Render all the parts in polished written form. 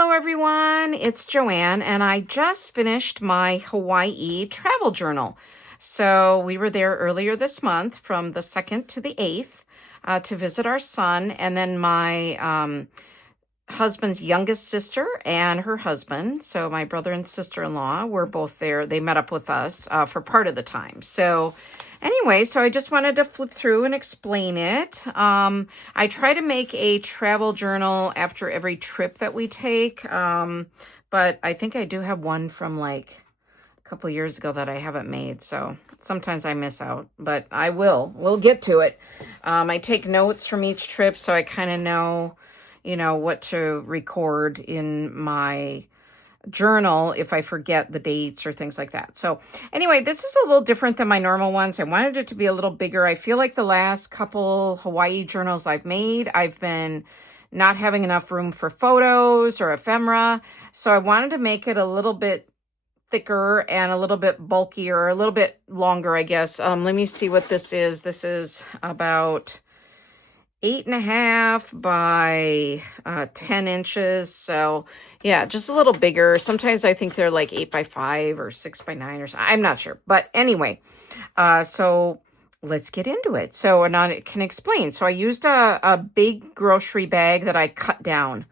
Hello everyone, it's Joanne and I just finished my Hawaii travel journal. So we were there earlier this month from the 2nd to the 8th to visit our son, and then my husband's youngest sister and her husband. So my brother and sister-in-law were both there. They met up with us for part of the time. So anyway, so I just wanted to flip through and explain it. I try to make a travel journal after every trip that we take. But I think I do have one from like a couple years ago that I haven't made. So sometimes I miss out, but I will. We'll get to it. I take notes from each trip so I kind of know, what to record in my journal if I forget the dates or things like that. So anyway, this is a little different than my normal ones. I wanted it to be a little bigger. I feel like the last couple Hawaii journals I've made, I've been not having enough room for photos or ephemera. So I wanted to make it a little bit thicker and a little bit bulkier, a little bit longer, I guess. Let me see what this is. This is about 8.5 by 10 inches. So yeah, just a little bigger. Sometimes I think they're like 8 by 5 or 6 by 9 or something. I'm not sure. But anyway, so let's get into it. So I can explain. So I used a big grocery bag that I cut down.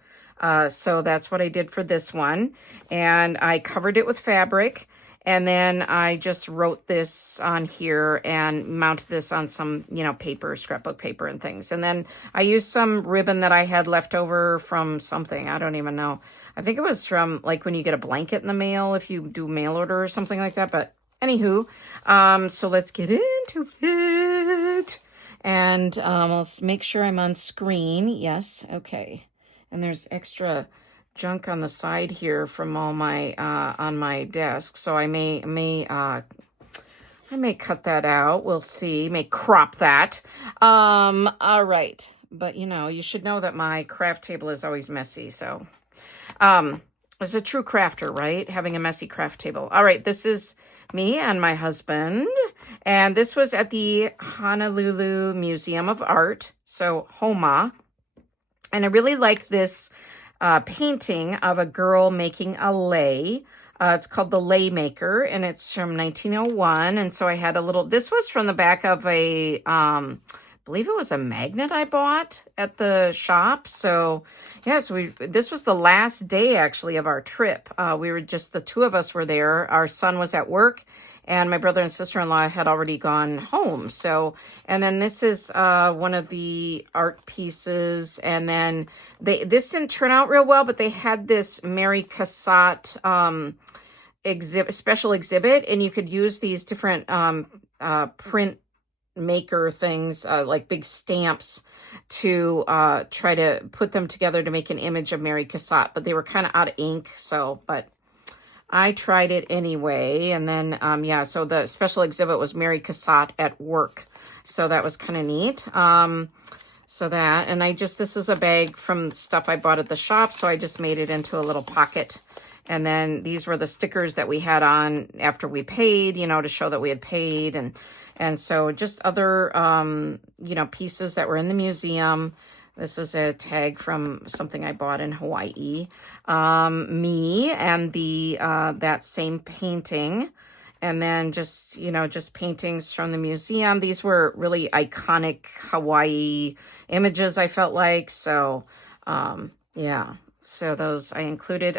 So that's what I did for this one. And I covered it with fabric. And then I just wrote this on here and mounted this on some, paper, scrapbook paper and things. And then I used some ribbon that I had left over from something. I don't even know. I think it was from like when you get a blanket in the mail, if you do mail order or something like that. But anywho, so let's get into it. And I'll make sure I'm on screen. Yes. Okay. And there's extra junk on the side here from all my on my desk, so I may cut that out. We'll see. May crop that. All right, but you should know that my craft table is always messy. So as a true crafter, right, having a messy craft table. All right, this is me and my husband, and this was at the Honolulu Museum of Art, so HOMA. And I really like this painting of a girl making a lei. It's called The Lei Maker, and it's from 1901. And so I had this was from the back of a, I believe it was a magnet I bought at the shop. So yeah, this was the last day actually of our trip. We were just, the two of us were there. Our son was at work, and my brother and sister-in-law had already gone home. So, and then this is one of the art pieces. And then this didn't turn out real well, but they had this Mary Cassatt special exhibit, and you could use these different print maker things, like big stamps, to try to put them together to make an image of Mary Cassatt. But they were kind of out of ink, but I tried it anyway. And then, so the special exhibit was Mary Cassatt at work. So that was kind of neat. So that, and this is a bag from stuff I bought at the shop. So I just made it into a little pocket. And then these were the stickers that we had on after we paid, to show that we had paid. And so just other, pieces that were in the museum. This is a tag from something I bought in Hawaii. Me and that same painting. And then just paintings from the museum. These were really iconic Hawaii images, I felt like. So, yeah. So those I included.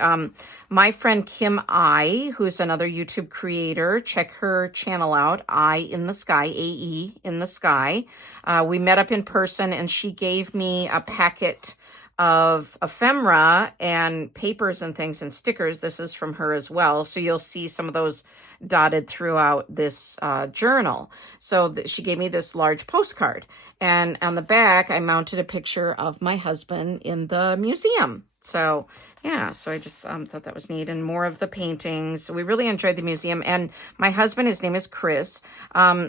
My friend Kim I, who's another YouTube creator, check her channel out, I in the Sky, AE in the Sky. We met up in person, and she gave me a packet of ephemera and papers and things and stickers. This is from her as well. So you'll see some of those dotted throughout this journal. So she gave me this large postcard. And on the back, I mounted a picture of my husband in the museum. So yeah, so I just thought that was neat, and more of the paintings. We really enjoyed the museum, and my husband, his name is Chris.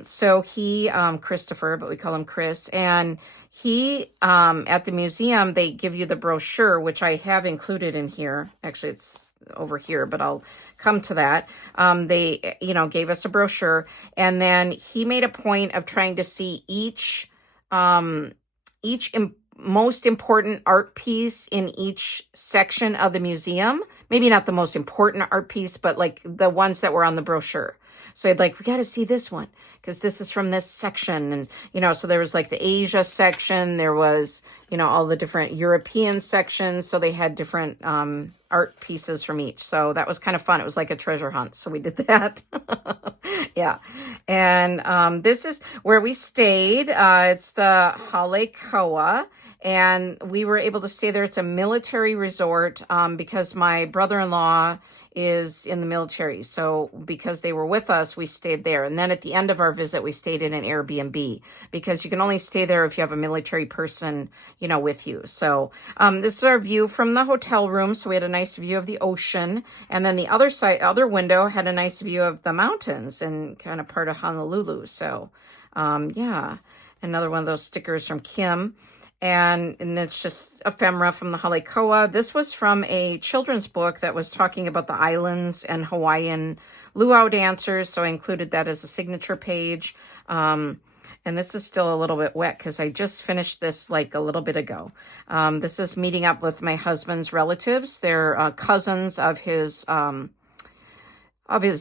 So he, Christopher, but we call him Chris, and he, at the museum, they give you the brochure, which I have included in here. Actually, it's over here, but I'll come to that. They, gave us a brochure, and then he made a point of trying to see each most important art piece in each section of the museum. Maybe not the most important art piece, but like the ones that were on the brochure. So I'd like, we got to see this one because this is from this section. And, you know, so there was like the Asia section. There was, you know, all the different European sections. So they had different art pieces from each. So that was kind of fun. It was like a treasure hunt. So we did that. Yeah. And this is where we stayed. It's the Halekoa. And we were able to stay there. It's a military resort because my brother-in-law is in the military. So because they were with us, we stayed there. And then at the end of our visit, we stayed in an Airbnb because you can only stay there if you have a military person, you know, with you. So this is our view from the hotel room. So we had a nice view of the ocean. And then the other window had a nice view of the mountains and kind of part of Honolulu. So yeah, another one of those stickers from Kim. And it's just ephemera from the Halekoa. This was from a children's book that was talking about the islands and Hawaiian luau dancers. So I included that as a signature page. And this is still a little bit wet because I just finished this like a little bit ago. This is meeting up with my husband's relatives. They're cousins of his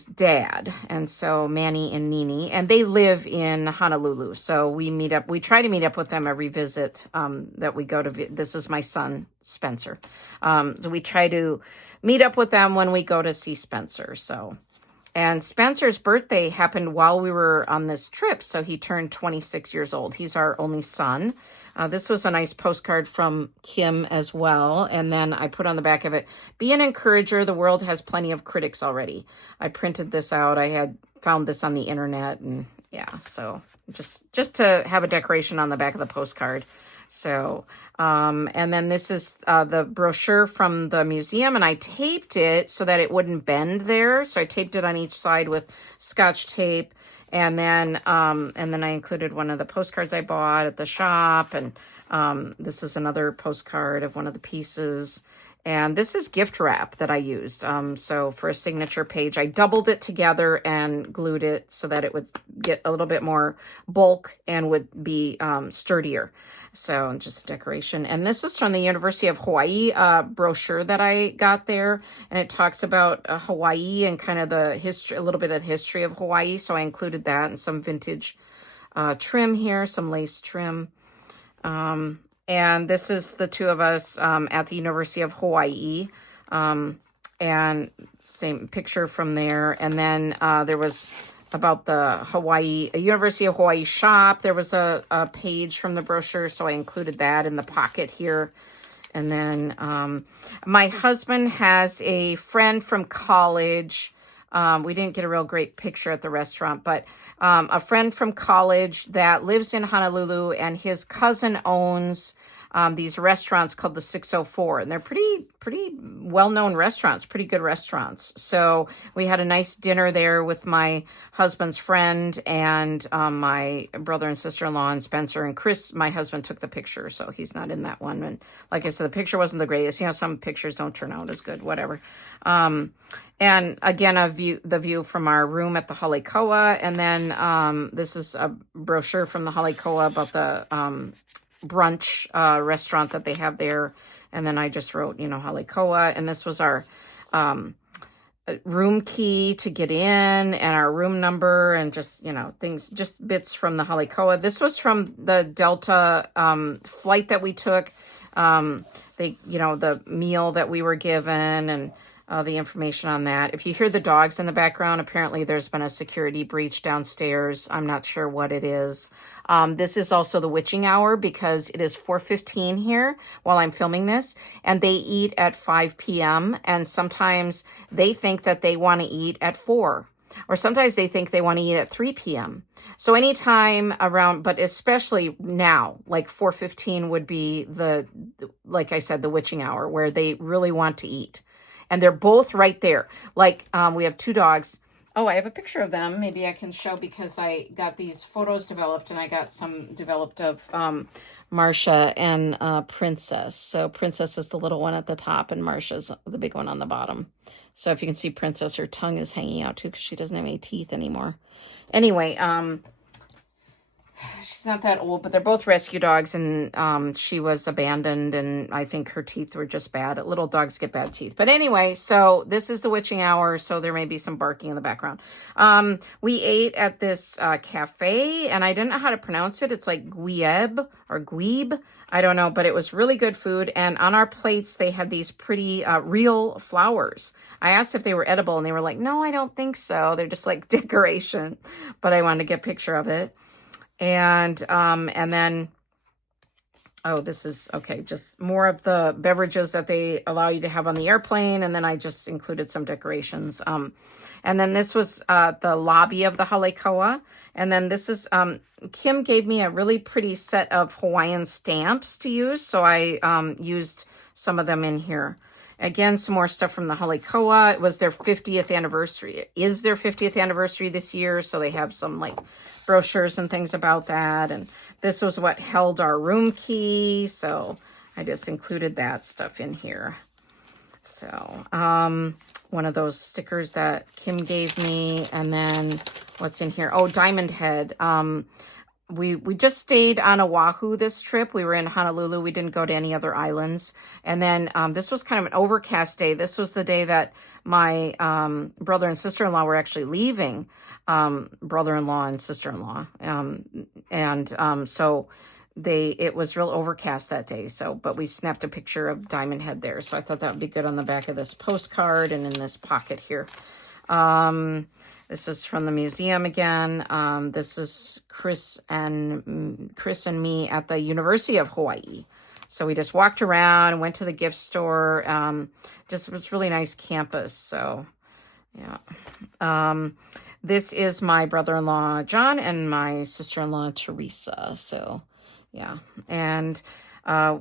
dad, and so Manny and Nini, and they live in Honolulu. So we try to meet up with them every visit that we go to. This is my son, Spencer. So we try to meet up with them when we go to see Spencer. So, and Spencer's birthday happened while we were on this trip. So he turned 26 years old. He's our only son. This was a nice postcard from Kim as well. And then I put on the back of it, be an encourager. The world has plenty of critics already. I printed this out. I had found this on the internet. And yeah, so just to have a decoration on the back of the postcard. So, and then this is the brochure from the museum. And I taped it so that it wouldn't bend there. So I taped it on each side with Scotch tape. And then I included one of the postcards I bought at the shop. And this is another postcard of one of the pieces. And this is gift wrap that I used. So for a signature page, I doubled it together and glued it so that it would get a little bit more bulk and would be sturdier. So just a decoration. And this is from the University of Hawaii brochure that I got there. And it talks about Hawaii and kind of the history, a little bit of the history of Hawaii. So I included that and some vintage trim here, some lace trim. And this is the two of us at the University of Hawaii. And same picture from there. And then there was about the University of Hawaii shop. There was a page from the brochure, so I included that in the pocket here. And then my husband has a friend from college. We didn't get a real great picture at the restaurant, but a friend from college that lives in Honolulu, and his cousin owns these restaurants called the 604, and they're pretty well-known restaurants, pretty good restaurants. So we had a nice dinner there with my husband's friend and my brother and sister-in-law and Spencer and Chris. My husband took the picture, so he's not in that one. And like I said, the picture wasn't the greatest. You know, some pictures don't turn out as good, whatever. And again, the view from our room at the Halekoa. And then this is a brochure from the Halekoa about the brunch restaurant that they have there. And then I just wrote, you know, Halekoa. And this was our room key to get in and our room number and just, you know, things, just bits from the Halekoa. This was from the Delta flight that we took. You know, the meal that we were given and the information on that. If you hear the dogs in the background, apparently there's been a security breach downstairs. I'm not sure what it is. This is also the witching hour because it is 4:15 here while I'm filming this, and they eat at 5 p.m. And sometimes they think that they want to eat at 4, or sometimes they think they want to eat at 3 p.m. So anytime around, but especially now, like 4:15 would be like I said, the witching hour where they really want to eat. And they're both right there. Like we have 2 dogs. Oh, I have a picture of them. Maybe I can show because I got these photos developed and I got some developed of Marcia and Princess. So Princess is the little one at the top and Marcia's the big one on the bottom. So if you can see Princess, her tongue is hanging out too because she doesn't have any teeth anymore. Anyway, She's not that old, but they're both rescue dogs, and she was abandoned, and I think her teeth were just bad. Little dogs get bad teeth. But anyway, so this is the witching hour, so there may be some barking in the background. We ate at this cafe, and I didn't know how to pronounce it. It's like Guieb or Guieb. I don't know, but it was really good food. And on our plates, they had these pretty real flowers. I asked if they were edible, and they were like, no, I don't think so. They're just like decoration, but I wanted to get a picture of it. And then, oh, this is, okay, just more of the beverages that they allow you to have on the airplane. And then I just included some decorations. And then this was the lobby of the Halekoa. And then this is, Kim gave me a really pretty set of Hawaiian stamps to use. So I used some of them in here. Again, some more stuff from the Halekoa. It was their 50th anniversary. It is their 50th anniversary this year. So they have some like brochures and things about that. And this was what held our room key. So I just included that stuff in here. So one of those stickers that Kim gave me. And then what's in here? Oh, Diamond Head. We just stayed on Oahu this trip. We were in Honolulu. We didn't go to any other islands. And then this was kind of an overcast day. This was the day that my brother and sister-in-law were actually leaving. Brother-in-law and sister-in-law. So it was real overcast that day. So, but we snapped a picture of Diamond Head there. So I thought that would be good on the back of this postcard and in this pocket here. This is from the museum again. This is Chris and me at the University of Hawaii. So we just walked around and went to the gift store. Just was really nice campus. So yeah. This is my brother-in-law, John, and my sister-in-law, Teresa. So yeah. And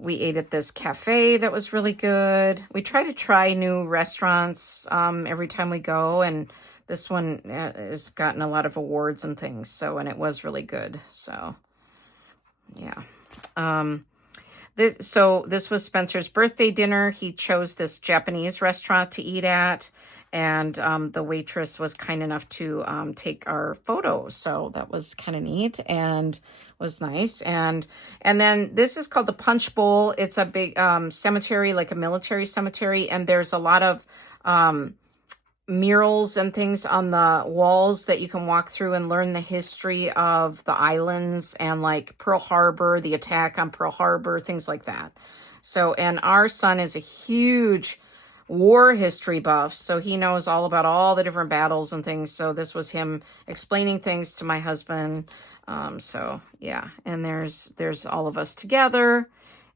we ate at this cafe that was really good. We try to try new restaurants every time we go, and this one has gotten a lot of awards and things. So, and it was really good. So, yeah. This was Spencer's birthday dinner. He chose this Japanese restaurant to eat at. And the waitress was kind enough to take our photos. So that was kind of neat and was nice. And then this is called the Punch Bowl. It's a big cemetery, like a military cemetery. And there's a lot of murals and things on the walls that you can walk through and learn the history of the islands and like Pearl Harbor, the attack on Pearl Harbor, things like that. So, and our son is a huge war history buff, so he knows all about all the different battles and things. So this was him explaining things to my husband. So yeah, and there's all of us together.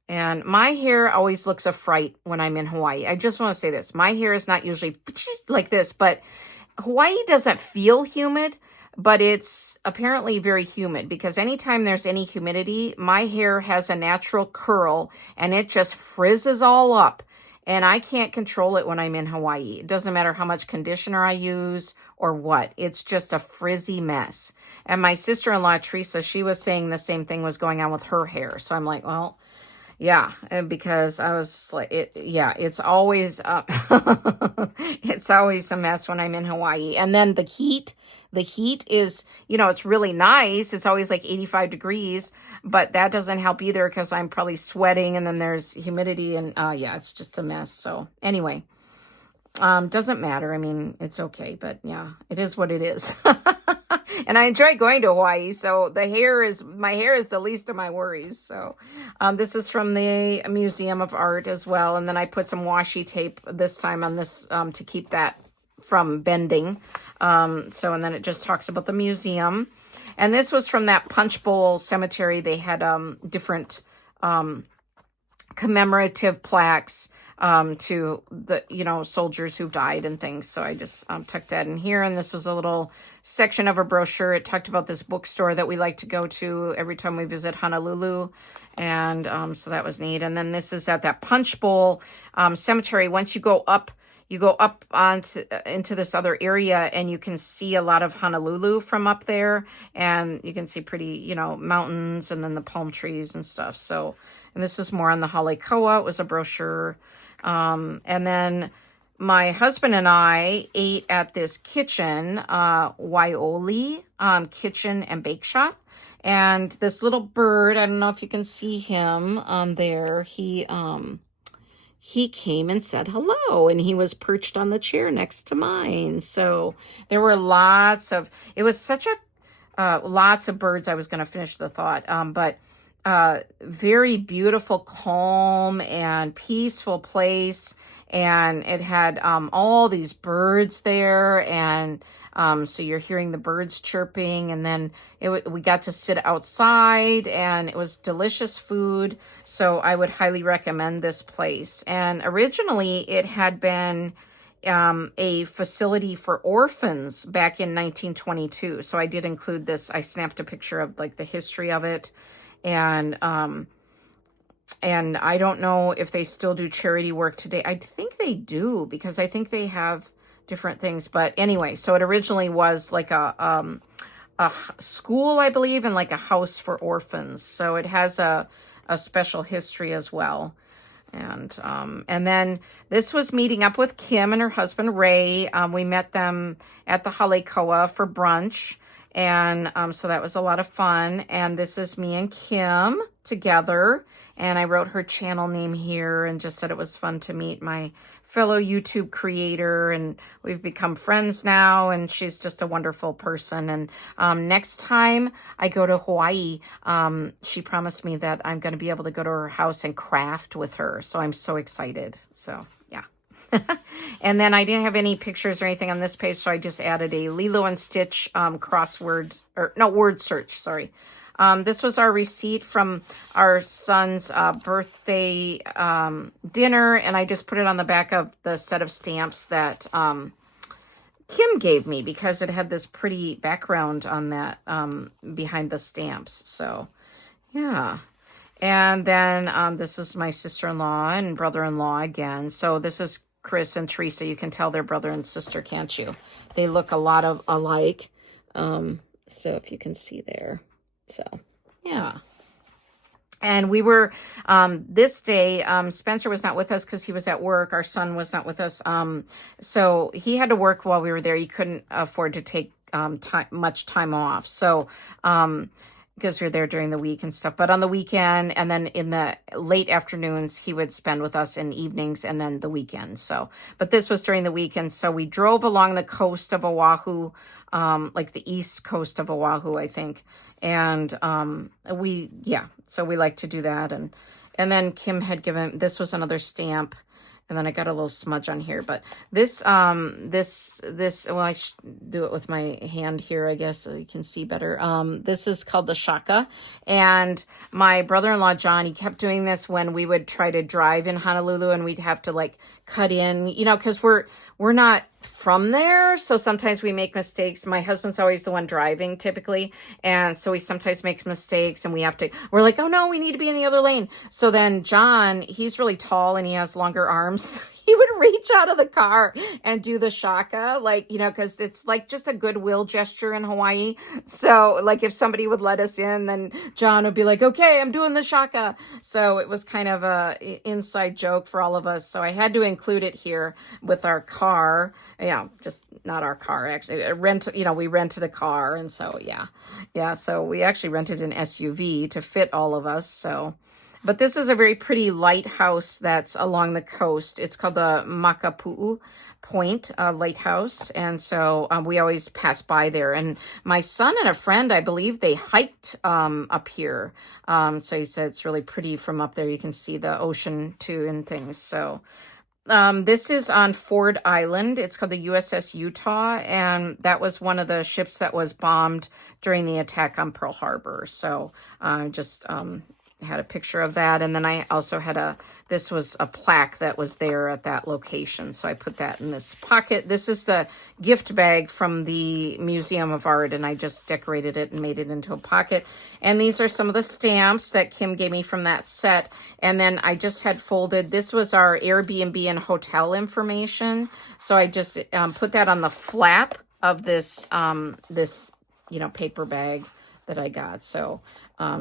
And my hair always looks a fright when I'm in Hawaii. I just want to say this. My hair is not usually like this, but Hawaii doesn't feel humid, but it's apparently very humid because anytime there's any humidity, my hair has a natural curl and it just frizzes all up. And I can't control it when I'm in Hawaii. It doesn't matter how much conditioner I use or what. It's just a frizzy mess. And my sister-in-law, Teresa, she was saying the same thing was going on with her hair. So I'm like, well, yeah, because I was like, it's always, it's always a mess when I'm in Hawaii. And then the heat is, it's really nice. It's always like 85 degrees, but that doesn't help either because I'm probably sweating and then there's humidity and, it's just a mess. So anyway, doesn't matter. I mean, it's okay, but yeah, it is what it is. And I enjoy going to Hawaii, so my hair is the least of my worries. So this is from the Museum of Art as well. And then I put some washi tape this time on this to keep that from bending. And then it just talks about the museum. And this was from that Punch Bowl Cemetery. They had different commemorative plaques to the, soldiers who died and things. So I just tucked that in here. And this was a little section of a brochure. It talked about this bookstore that we like to go to every time we visit Honolulu. And so that was neat. And then this is at that Punch Bowl Cemetery. Once you go up into this other area and you can see a lot of Honolulu from up there, and you can see pretty, mountains and then the palm trees and stuff. So, and this is more on the Halekoa. It was a brochure. And then my husband and I ate at this kitchen, Waioli Kitchen and Bake Shop. And this little bird, I don't know if you can see him on there. He came and said hello, and he was perched on the chair next to mine. So there were it was such lots of birds. I was going to finish the thought, but very beautiful, calm, and peaceful place. And it had all these birds there, and so you're hearing the birds chirping, and then we got to sit outside, and it was delicious food. So I would highly recommend this place. And originally it had been a facility for orphans back in 1922. So I did include this. I snapped a picture of like the history of it. And I don't know if they still do charity work today. I think they do, because I think they have different things. But anyway, so it originally was like a school, I believe, and like a house for orphans. So it has a special history as well. And then this was meeting up with Kim and her husband, Ray. We met them at the Halekoa for brunch. And so that was a lot of fun. And this is me and Kim together. And I wrote her channel name here and just said it was fun to meet my fellow YouTube creator. And we've become friends now. And she's just a wonderful person. And next time I go to Hawaii, she promised me that I'm going to be able to go to her house and craft with her. So I'm so excited. So yeah. And then I didn't have any pictures or anything on this page, so I just added a Lilo and Stitch word search, sorry. This was our receipt from our son's birthday dinner, and I just put it on the back of the set of stamps that Kim gave me, because it had this pretty background on that behind the stamps. So, yeah. And then this is my sister-in-law and brother-in-law again. So this is Chris and Teresa. You can tell they're brother and sister, can't you? They look a lot alike. So if you can see there. So, yeah. And we were, this day, Spencer was not with us because he was at work. Our son was not with us. So he had to work while we were there. He couldn't afford to take much time off. So, because we were there during the week and stuff. But on the weekend, and then in the late afternoons, he would spend with us in evenings, and then the weekends. So, but this was during the weekend. So we drove along the coast of Oahu, like the east coast of Oahu, I think. And so we like to do that. And then Kim had given, this was another stamp. And then I got a little smudge on here, but this, well, I should do it with my hand here, I guess, so you can see better. This is called the shaka, and my brother-in-law, John, he kept doing this when we would try to drive in Honolulu, and we'd have to like cut in, because we're not from there, so sometimes we make mistakes. My husband's always the one driving typically, and so he sometimes makes mistakes, and we're like, oh no, we need to be in the other lane. So then John, he's really tall and he has longer arms. He would reach out of the car and do the shaka, like, because it's like just a goodwill gesture in Hawaii. So like if somebody would let us in, then John would be like, okay, I'm doing the shaka. So it was kind of a inside joke for all of us. So I had to include it here with our car. Yeah, just not our car, actually. We rented a car. And so, yeah. So we actually rented an SUV to fit all of us. So, but this is a very pretty lighthouse that's along the coast. It's called the Makapu'u Point Lighthouse. And so we always pass by there. And my son and a friend, I believe, they hiked up here. So he said it's really pretty from up there. You can see the ocean too and things. So this is on Ford Island. It's called the USS Utah, and that was one of the ships that was bombed during the attack on Pearl Harbor. So just had a picture of that, and then I also had this was a plaque that was there at that location, so I put that in this pocket. This is the gift bag from the Museum of Art, and I just decorated it and made it into a pocket. And these are some of the stamps that Kim gave me from that set, and then I just had folded, this was our Airbnb and hotel information, so I just put that on the flap of this paper bag that I got. So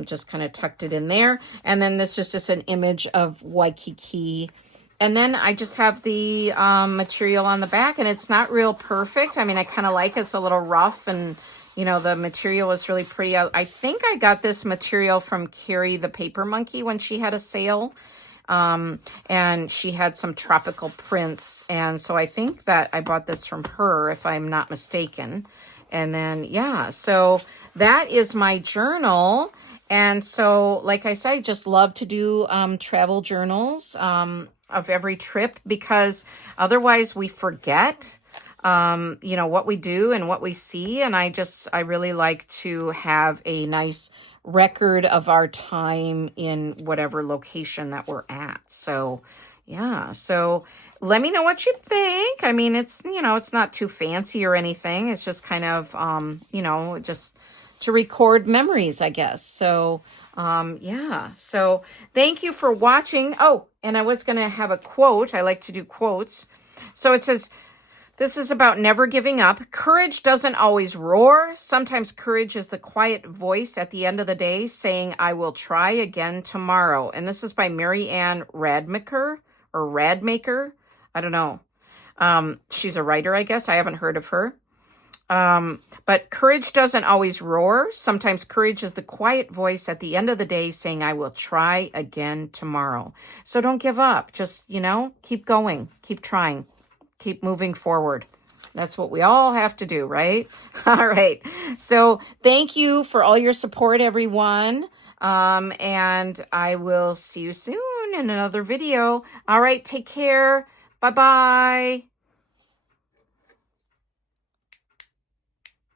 just kind of tucked it in there. And then this is just an image of Waikiki. And then I just have the material on the back, and it's not real perfect. I mean, I kind of like it. It's a little rough, and You know, the material is really pretty. I think I got this material from Carrie the Paper Monkey when she had a sale. And she had some tropical prints. And so I think that I bought this from her, if I'm not mistaken. And then, yeah, so that is my journal. And so, like I said, I just love to do travel journals of every trip, because otherwise we forget, you know, what we do and what we see. And I really like to have a nice record of our time in whatever location that we're at. So, yeah. So let me know what you think. I mean, it's, you know, it's not too fancy or anything. It's just kind of, you know, just to record memories, I guess. So, yeah. So thank you for watching. Oh, and I was going to have a quote. I like to do quotes. So it says, this is about never giving up. Courage doesn't always roar. Sometimes courage is the quiet voice at the end of the day saying, I will try again tomorrow. And this is by Mary Ann Radmacher or Radmaker. I don't know. She's a writer, I guess. I haven't heard of her. But courage doesn't always roar. Sometimes courage is the quiet voice at the end of the day saying, I will try again tomorrow. So don't give up. Just, you know, keep going, keep trying. Keep moving forward. That's what we all have to do, right? All right. So thank you for all your support, everyone. And I will see you soon in another video. All right. Take care. Bye-bye.